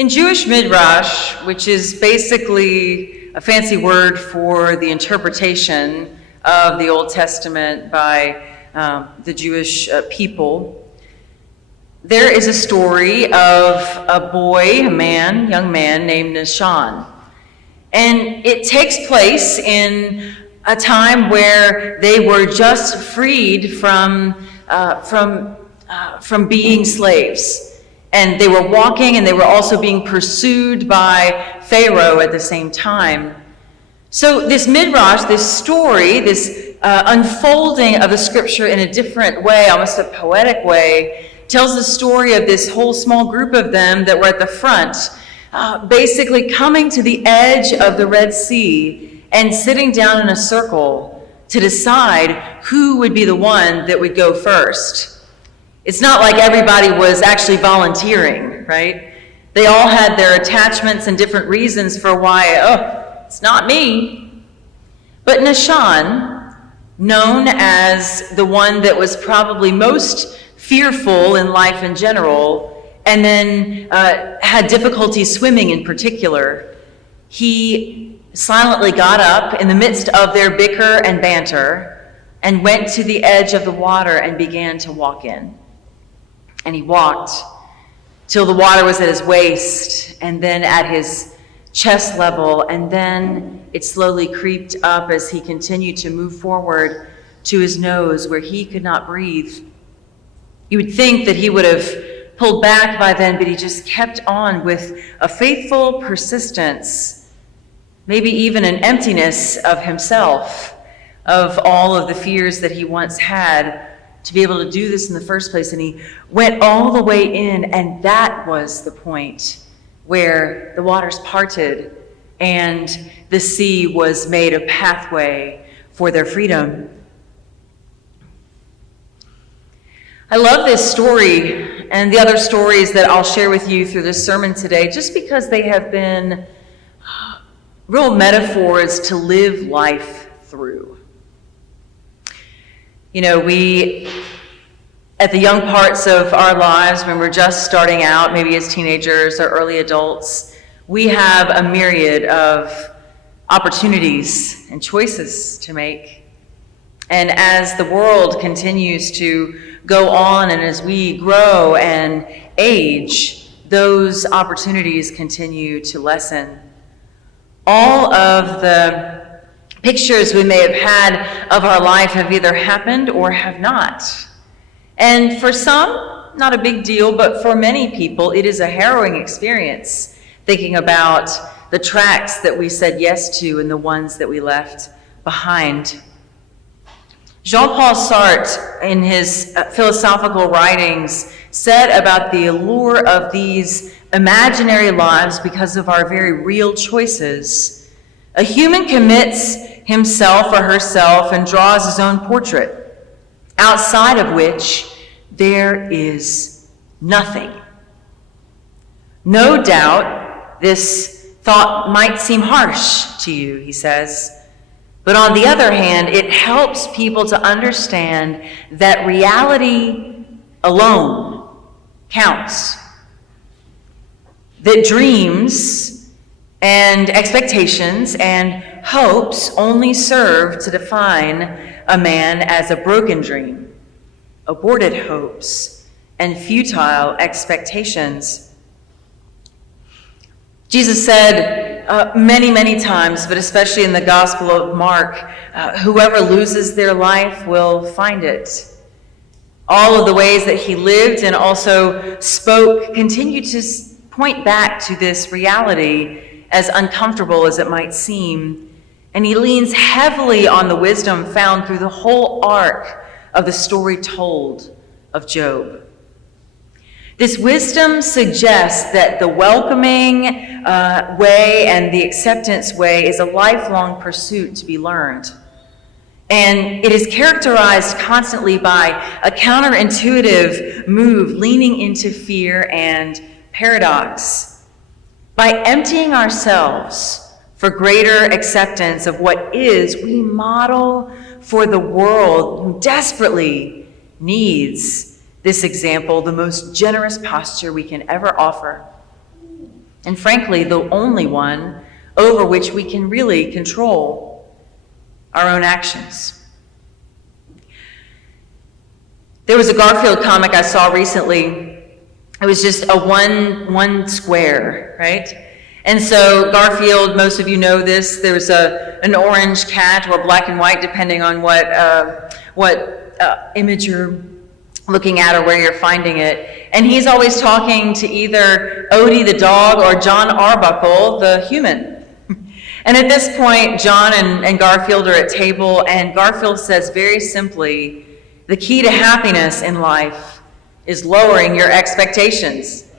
In Jewish Midrash, which is basically a fancy word for the interpretation of the Old Testament by the Jewish people, there is a story of a young man named Nahshon. And it takes place in a time where they were just freed from being slaves. And they were walking, and they were also being pursued by Pharaoh at the same time. So this midrash, this story, this unfolding of the scripture in a different way, almost a poetic way, tells the story of this whole small group of them that were at the front, basically coming to the edge of the Red Sea and sitting down in a circle to decide who would be the one that would go first. It's not like everybody was actually volunteering, right? They all had their attachments and different reasons for why, it's not me. But Nahshon, known as the one that was probably most fearful in life in general, and then had difficulty swimming in particular, he silently got up in the midst of their bicker and banter and went to the edge of the water and began to walk in. And he walked till the water was at his waist and then at his chest level, and then it slowly creeped up as he continued to move forward to his nose where he could not breathe. You would think that he would have pulled back by then, but he just kept on with a faithful persistence, maybe even an emptiness of himself, of all of the fears that he once had, to be able to do this in the first place. And he went all the way in, and that was the point where the waters parted and the sea was made a pathway for their freedom. I love this story and the other stories that I'll share with you through this sermon today, just because they have been real metaphors to live life through. You know, we, at the young parts of our lives, when we're just starting out, maybe as teenagers or early adults, we have a myriad of opportunities and choices to make. And as the world continues to go on and as we grow and age, those opportunities continue to lessen. All of the pictures we may have had of our life have either happened or have not. And for some, not a big deal, but for many people, it is a harrowing experience thinking about the tracks that we said yes to and the ones that we left behind. Jean-Paul Sartre, in his philosophical writings, said about the allure of these imaginary lives because of our very real choices. A human commits himself or herself and draws his own portrait, outside of which there is nothing. No doubt this thought might seem harsh to you, he says, but on the other hand, it helps people to understand that reality alone counts. That dreams and expectations and hopes only serve to define a man as a broken dream, aborted hopes, and futile expectations. Jesus said many, many times, but especially in the Gospel of Mark, whoever loses their life will find it. All of the ways that he lived and also spoke continue to point back to this reality, as uncomfortable as it might seem. And he leans heavily on the wisdom found through the whole arc of the story told of Job. This wisdom suggests that the welcoming way and the acceptance way is a lifelong pursuit to be learned. And it is characterized constantly by a counterintuitive move leaning into fear and paradox. By emptying ourselves for greater acceptance of what is, we model for the world who desperately needs this example, the most generous posture we can ever offer. and frankly, the only one over which we can really control our own actions. There was a Garfield comic I saw recently. It was just a one square, right? And so Garfield, most of you know this, there's an orange cat or black and white, depending on what image you're looking at or where you're finding it. And he's always talking to either Odie the dog or John Arbuckle the human. And at this point, John and Garfield are at table, and Garfield says very simply, the key to happiness in life is lowering your expectations.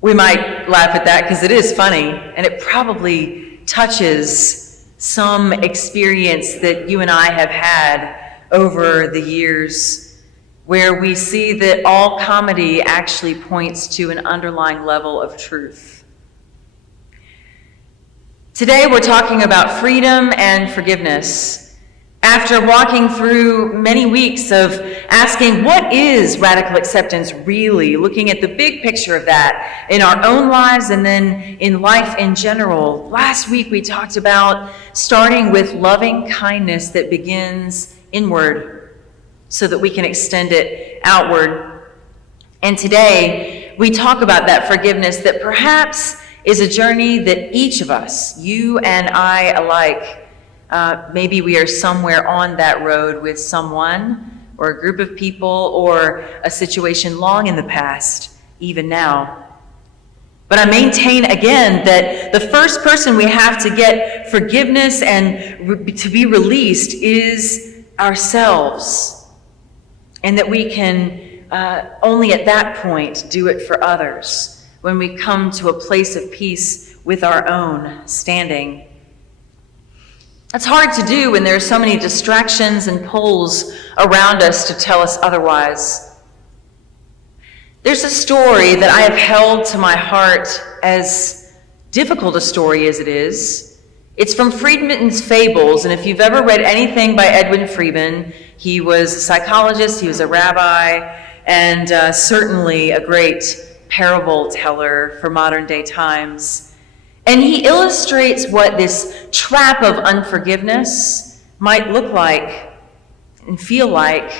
We might laugh at that because it is funny, and it probably touches some experience that you and I have had over the years, where we see that all comedy actually points to an underlying level of truth. Today we're talking about freedom and forgiveness. After walking through many weeks of asking, what is radical acceptance really? Looking at the big picture of that in our own lives and then in life in general. Last week we talked about starting with loving kindness that begins inward so that we can extend it outward. And today we talk about that forgiveness that perhaps is a journey that each of us, you and I alike, maybe we are somewhere on that road with someone or a group of people or a situation long in the past, even now. But I maintain again that the first person we have to get forgiveness and to be released is ourselves. And that we can only at that point do it for others, when we come to a place of peace with our own standing. It's hard to do when there are so many distractions and pulls around us to tell us otherwise. There's a story that I have held to my heart, as difficult a story as it is. It's from Friedman's Fables, and if you've ever read anything by Edwin Friedman, he was a psychologist, he was a rabbi, and certainly a great parable teller for modern day times. And he illustrates what this trap of unforgiveness might look like and feel like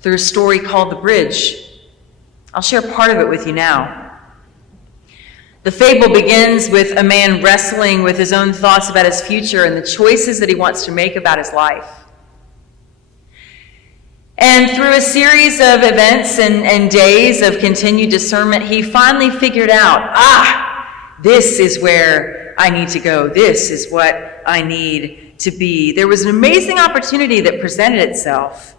through a story called The Bridge. I'll share part of it with you now. The fable begins with a man wrestling with his own thoughts about his future and the choices that he wants to make about his life. And through a series of events and days of continued discernment, he finally figured out, this is where I need to go. This is what I need to be. There was an amazing opportunity that presented itself,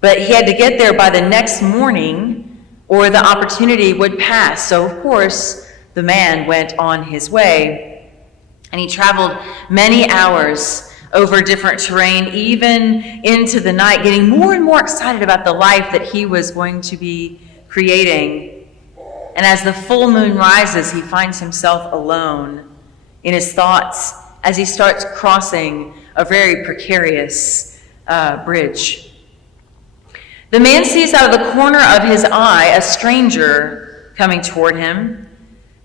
but he had to get there by the next morning or the opportunity would pass. So, of course, the man went on his way, and he traveled many hours over different terrain, even into the night, getting more and more excited about the life that he was going to be creating. And as the full moon rises, he finds himself alone in his thoughts as he starts crossing a very precarious bridge. The man sees out of the corner of his eye a stranger coming toward him,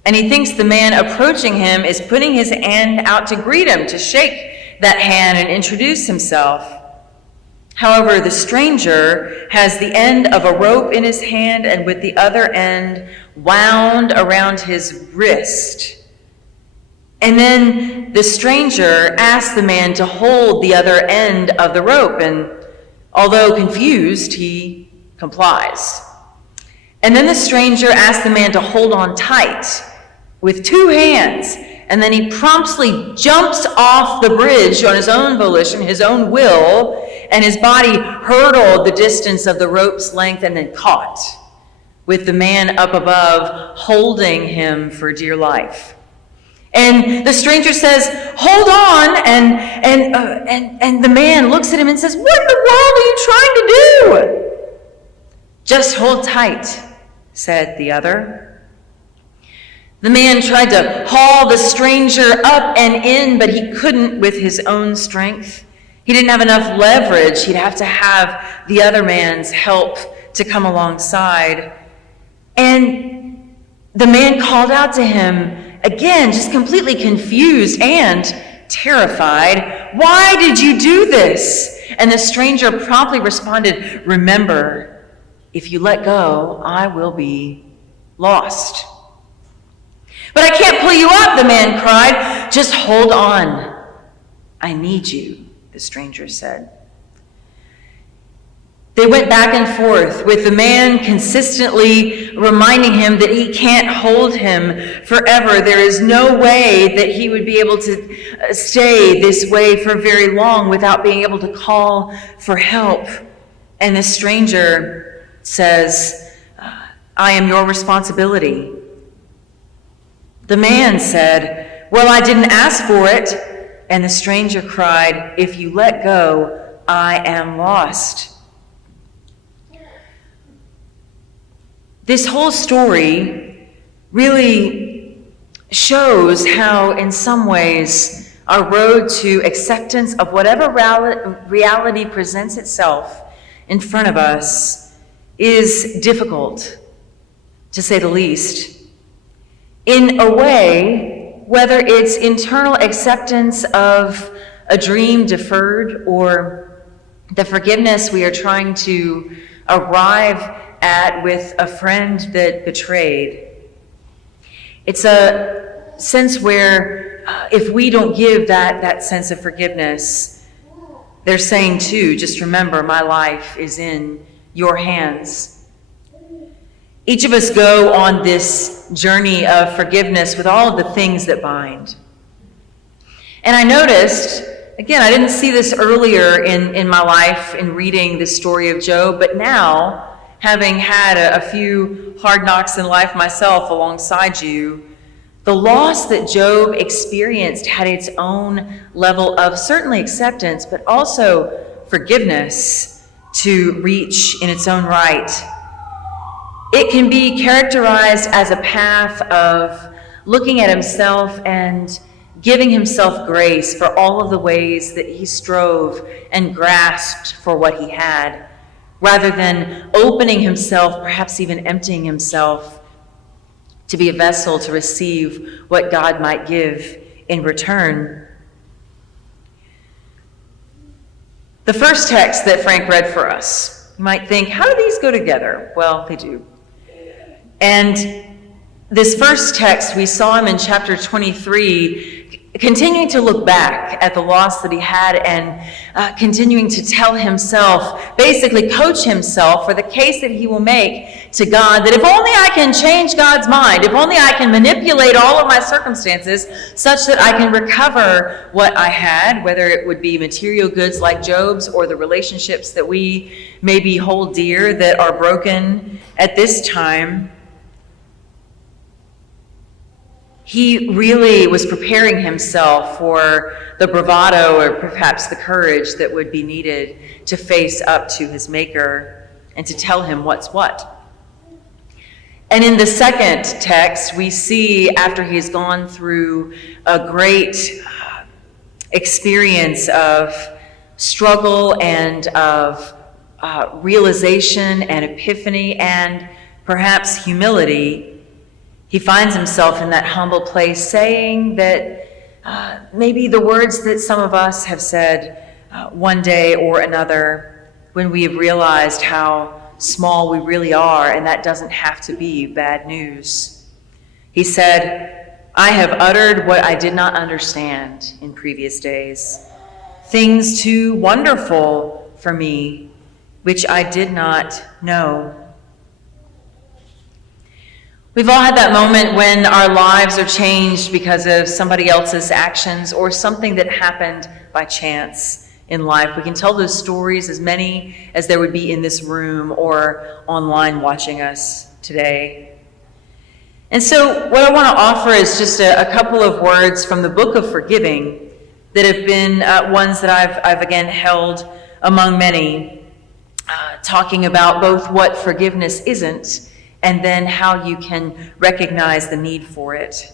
and he thinks the man approaching him is putting his hand out to greet him, to shake that hand and introduce himself. However, the stranger has the end of a rope in his hand and with the other end wound around his wrist. And then the stranger asks the man to hold the other end of the rope, and although confused, he complies. And then the stranger asks the man to hold on tight with two hands, and then he promptly jumps off the bridge on his own volition, his own will, and his body hurtled the distance of the rope's length and then caught, with the man up above holding him for dear life. And the stranger says, "Hold on," and the man looks at him and says, "What in the world are you trying to do?" "Just hold tight," said the other. The man tried to haul the stranger up and in, but he couldn't with his own strength. He didn't have enough leverage. He'd have to have the other man's help to come alongside. And The man called out to him, again, just completely confused and terrified. "Why did you do this?" And the stranger promptly responded, "Remember, if you let go, I will be lost." "But I can't pull you up," the man cried. "Just hold on. I need you," the stranger said. They went back and forth, with the man consistently reminding him that he can't hold him forever. There is no way that he would be able to stay this way for very long without being able to call for help. And the stranger says, "I am your responsibility." The man said, "Well, I didn't ask for it." And the stranger cried, "If you let go, I am lost." This whole story really shows how, in some ways, our road to acceptance of whatever reality presents itself in front of us is difficult, to say the least. In a way, whether it's internal acceptance of a dream deferred or the forgiveness we are trying to arrive at with a friend that betrayed. It's a sense where if we don't give that sense of forgiveness, they're saying too, just remember, my life is in your hands. Each of us go on this journey of forgiveness with all of the things that bind. And I noticed, again, I didn't see this earlier in my life in reading the story of Job, but now, having had a few hard knocks in life myself alongside you, the loss that Job experienced had its own level of certainly acceptance, but also forgiveness to reach in its own right. It can be characterized as a path of looking at himself and giving himself grace for all of the ways that he strove and grasped for what he had, rather than opening himself, perhaps even emptying himself, to be a vessel to receive what God might give in return. The first text that Frank read for us, you might think, how do these go together? Well, they do. And this first text, we saw him in chapter 23, continuing to look back at the loss that he had and continuing to tell himself, basically coach himself for the case that he will make to God, that if only I can change God's mind, if only I can manipulate all of my circumstances such that I can recover what I had, whether it would be material goods like Job's or the relationships that we maybe hold dear that are broken at this time. He really was preparing himself for the bravado or perhaps the courage that would be needed to face up to his Maker and to tell him what's what. And in the second text, we see after he's gone through a great experience of struggle and of realization and epiphany and perhaps humility, he finds himself in that humble place saying that maybe the words that some of us have said one day or another when we have realized how small we really are, and that doesn't have to be bad news. He said, "I have uttered what I did not understand in previous days, things too wonderful for me, which I did not know." We've all had that moment when our lives are changed because of somebody else's actions or something that happened by chance in life. We can tell those stories, as many as there would be in this room or online watching us today. And so what I want to offer is just a couple of words from the book of Forgiving that have been ones that I've again held among many, talking about both what forgiveness isn't and then how you can recognize the need for it.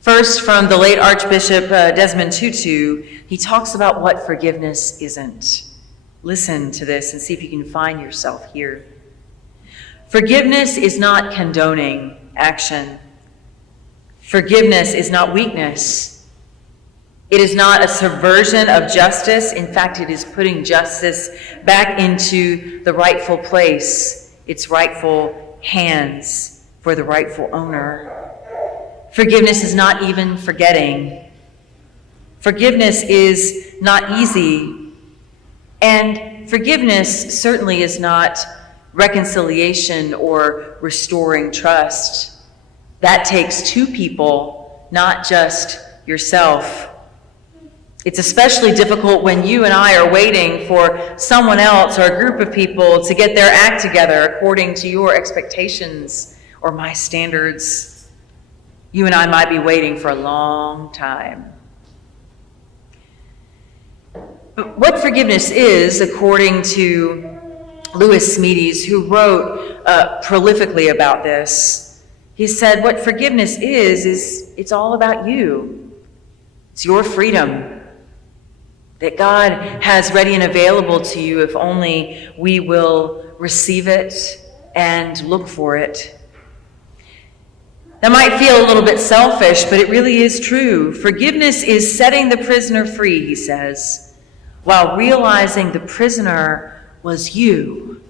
First, from the late Archbishop Desmond Tutu, he talks about what forgiveness isn't. Listen to this and see if you can find yourself here. Forgiveness is not condoning action. Forgiveness is not weakness. It is not a subversion of justice. In fact, it is putting justice back into the rightful place, its rightful hands for the rightful owner. Forgiveness is not even forgetting. Forgiveness is not easy. And forgiveness certainly is not reconciliation or restoring trust. That takes two people, not just yourself. It's especially difficult when you and I are waiting for someone else or a group of people to get their act together according to your expectations or my standards. You and I might be waiting for a long time. But what forgiveness is, according to Lewis Smedes, who wrote prolifically about this, he said, what forgiveness is it's all about you. It's your freedom that God has ready and available to you if only we will receive it and look for it. That might feel a little bit selfish, but it really is true. Forgiveness is setting the prisoner free, he says, while realizing the prisoner was you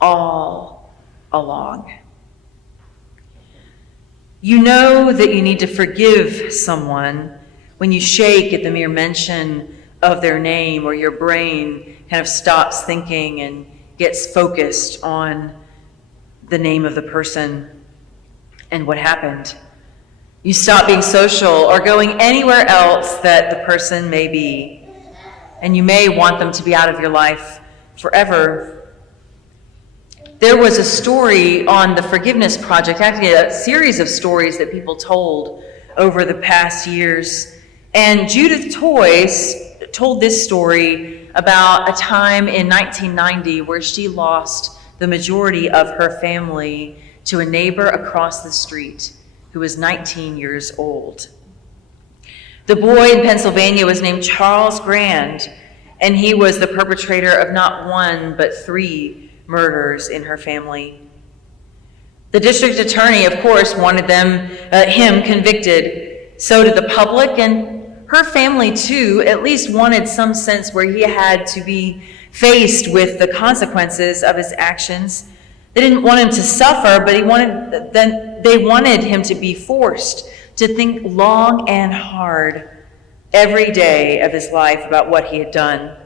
all along. You know that you need to forgive someone when you shake at the mere mention of their name, or your brain kind of stops thinking and gets focused on the name of the person and what happened. You stop being social or going anywhere else that the person may be, and you may want them to be out of your life forever. There was a story on the Forgiveness Project, actually a series of stories that people told over the past years, and Judith told this story about a time in 1990 where she lost the majority of her family to a neighbor across the street who was 19 years old. The boy in Pennsylvania was named Charles Grand, and he was the perpetrator of not one but 3 murders in her family. The district attorney, of course, wanted him convicted. So did the public, and her family, too, at least wanted some sense where he had to be faced with the consequences of his actions. They didn't want him to suffer, but they wanted him to be forced to think long and hard every day of his life about what he had done.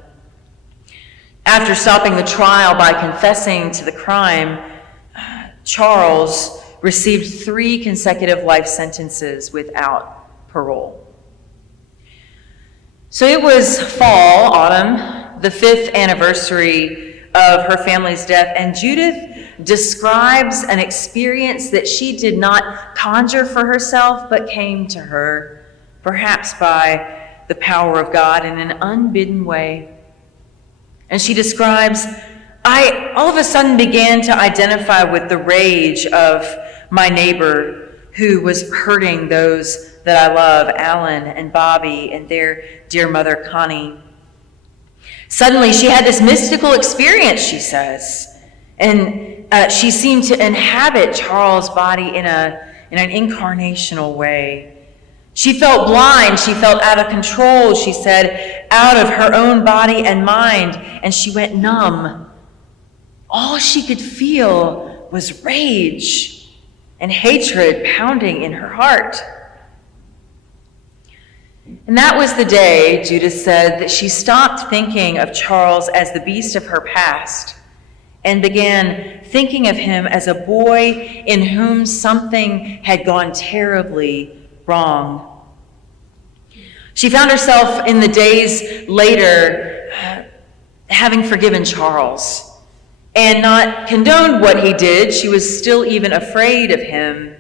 After stopping the trial by confessing to the crime, Charles received 3 consecutive life sentences without parole. So it was autumn, the 5th anniversary of her family's death, and Judith describes an experience that she did not conjure for herself, but came to her, perhaps by the power of God in an unbidden way. And she describes, I all of a sudden began to identify with the rage of my neighbor who was hurting those that I love, Alan and Bobby and their dear mother, Connie. Suddenly she had this mystical experience, she says, and she seemed to inhabit Charles' body in an incarnational way. She felt blind, she felt out of control, she said, out of her own body and mind, and she went numb. All she could feel was rage and hatred pounding in her heart. And that was the day, Judith said, that she stopped thinking of Charles as the beast of her past and began thinking of him as a boy in whom something had gone terribly wrong. She found herself in the days later having forgiven Charles and not condoned what he did. She was still even afraid of him,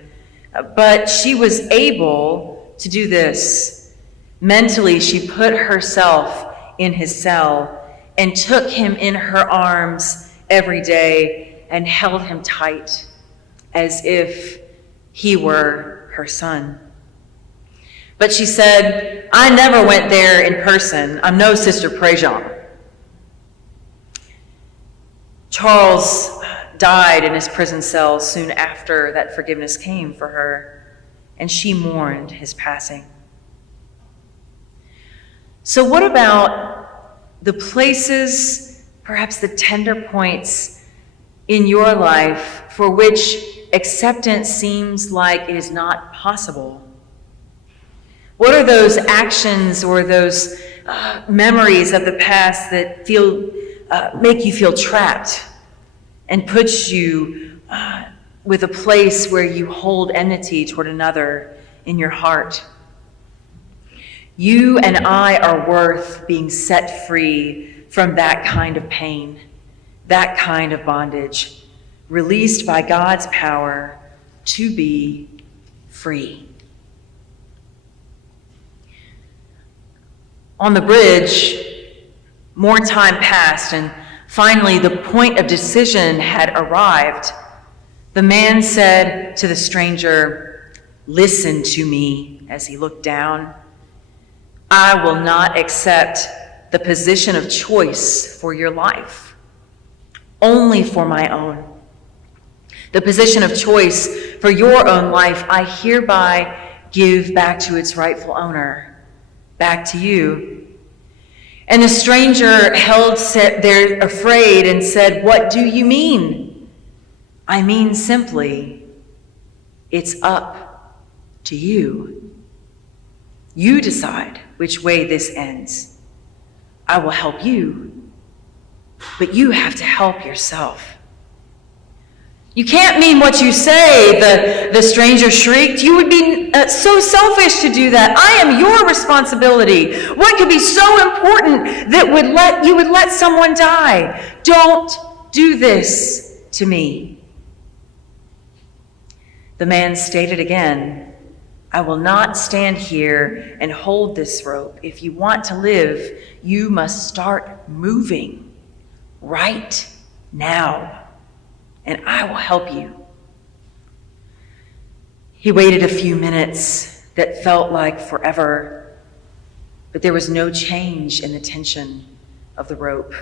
but she was able to do this. Mentally, she put herself in his cell and took him in her arms every day and held him tight as if he were her son. But she said, I never went there in person. I'm no Sister Prejean. Charles died in his prison cell soon after that forgiveness came for her, and she mourned his passing. So what about the places, perhaps the tender points in your life for which acceptance seems like it is not possible? What are those actions or those memories of the past that make you feel trapped and puts you with a place where you hold enmity toward another in your heart? You and I are worth being set free from that kind of pain, that kind of bondage, released by God's power to be free. On the bridge, more time passed, and finally the point of decision had arrived. The man said to the stranger, "Listen to me," as he looked down. "I will not accept the position of choice for your life, only for my own. The position of choice for your own life I hereby give back to its rightful owner, back to you." And the stranger held there afraid and said, "What do you mean?" "I mean simply, it's up to you. You decide which way this ends. I will help you, but you have to help yourself." "You can't mean what you say," the stranger shrieked. "You would be so selfish to do that. I am your responsibility. What could be so important that you would let someone die? Don't do this to me." The man stated again, "I will not stand here and hold this rope. If you want to live, you must start moving right now, and I will help you." He waited a few minutes that felt like forever, but there was no change in the tension of the rope.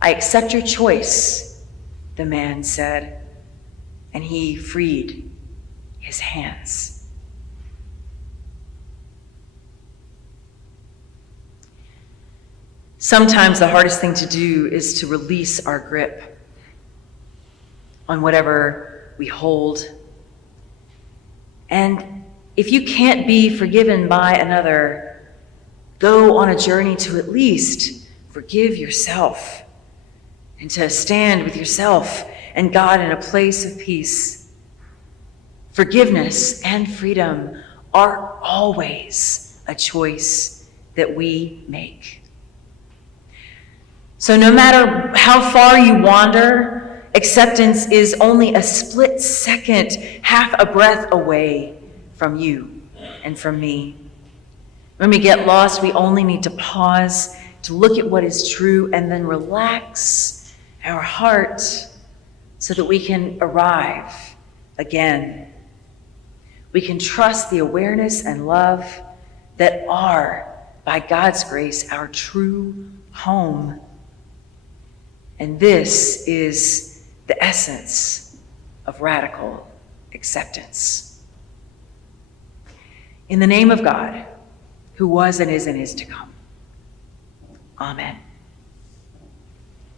"I accept your choice," the man said, and he freed his hands. Sometimes the hardest thing to do is to release our grip on whatever we hold. And if you can't be forgiven by another, go on a journey to at least forgive yourself and to stand with yourself and God in a place of peace. Forgiveness and freedom are always a choice that we make. So no matter how far you wander, acceptance is only a split second, half a breath away from you and from me. When we get lost, we only need to pause to look at what is true and then relax our heart so that we can arrive again. We can trust the awareness and love that are, by God's grace, our true home. And this is the essence of radical acceptance. In the name of God, who was and is to come. Amen.